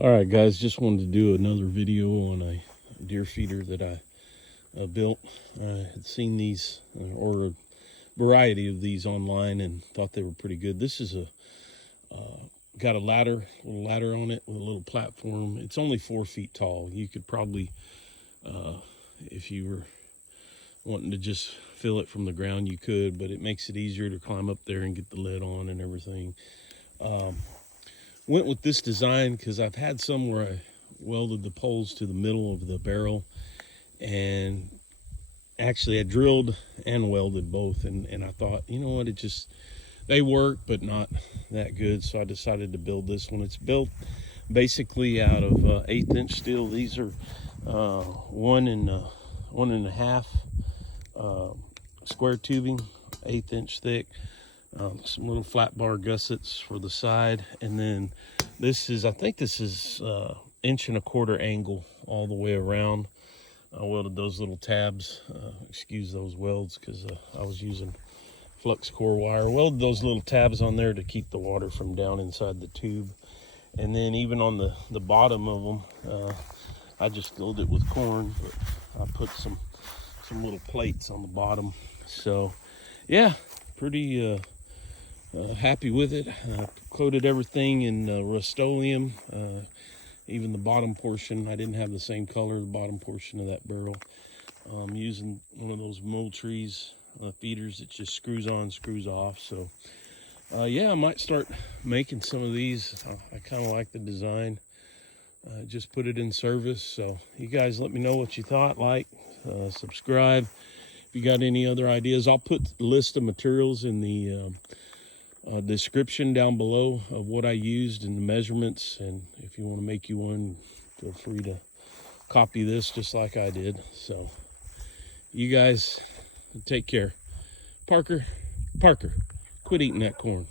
All right, guys, just wanted to do another video on a deer feeder that I built. I had seen these or a variety of these online and thought they were pretty good. This is got a little ladder on it with a little platform. It's only 4 feet tall. You could probably, if you were wanting to just fill it from the ground, you could, but it makes it easier to climb up there and get the lid on and everything. Went with this design because I've had some where I welded the poles to the middle of the barrel, and actually I drilled and welded both, and I thought, you know what, they work but not that good, so I decided to build this one. It's built basically out of 1/8 inch steel. These are 1.5 square tubing, 1/8 inch thick. Some little flat bar gussets for the side, and then I think this is 1.25 inch angle all the way around. I welded those little tabs, excuse those welds, because I was using flux core wire. Welded those little tabs on there to keep the water from down inside the tube. And then even on the bottom of them, I just filled it with corn, but I put some little plates on the bottom. So yeah, pretty happy with it. Coated everything in Rust-Oleum, even the bottom portion. I didn't have the same color, the bottom portion of that barrel. Using one of those Moultrie feeders that just screws on, screws off. So yeah, I might start making some of these. I kind of like the design. Just put it in service. So you guys let me know what you thought. Subscribe. If you got any other ideas, I'll put a list of materials in the description down below of what I used and the measurements. And if you want to make you one, feel free to copy this just like I did. So you guys take care. Parker, quit eating that corn.